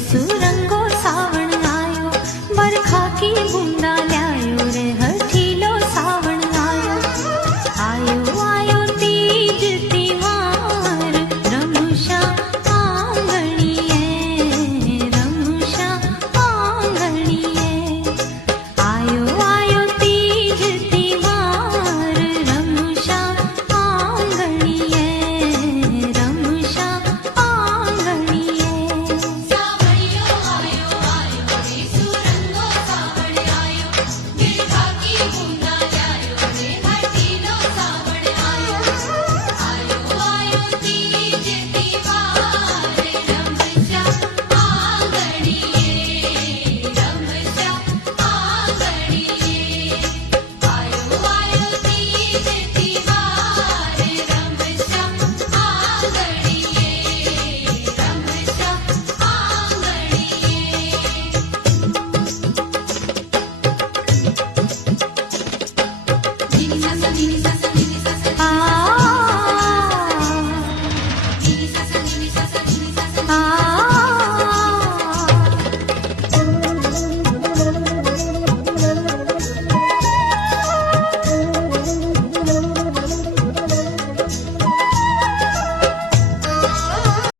सुरंगो सावण आयो, बरखा की बूंदा ल्यायो रे हठीलो सावण आयो। आयो आयो तीज तिहार, रमुषा आंगणीए, रमुषा आंगणीए। आयो आयो तीज तिहार, रमुषा आंगणीए, रमुषा आंगणीए। सावणियो आयो आयो रे सुरंगो सावण आयो, बरखा की बूंदा ल्यायो रे हठीलो सावण आयो। आयो आयो तीज तिहार, रमशा आंगणीए, रमशा आंगणीए। आयो आयो तीज तिहार, रमशा आंगणीए, रमशा आंगणीए। नी सा सा नी सा सा नी सा सा आ नी सा सा नी सा सा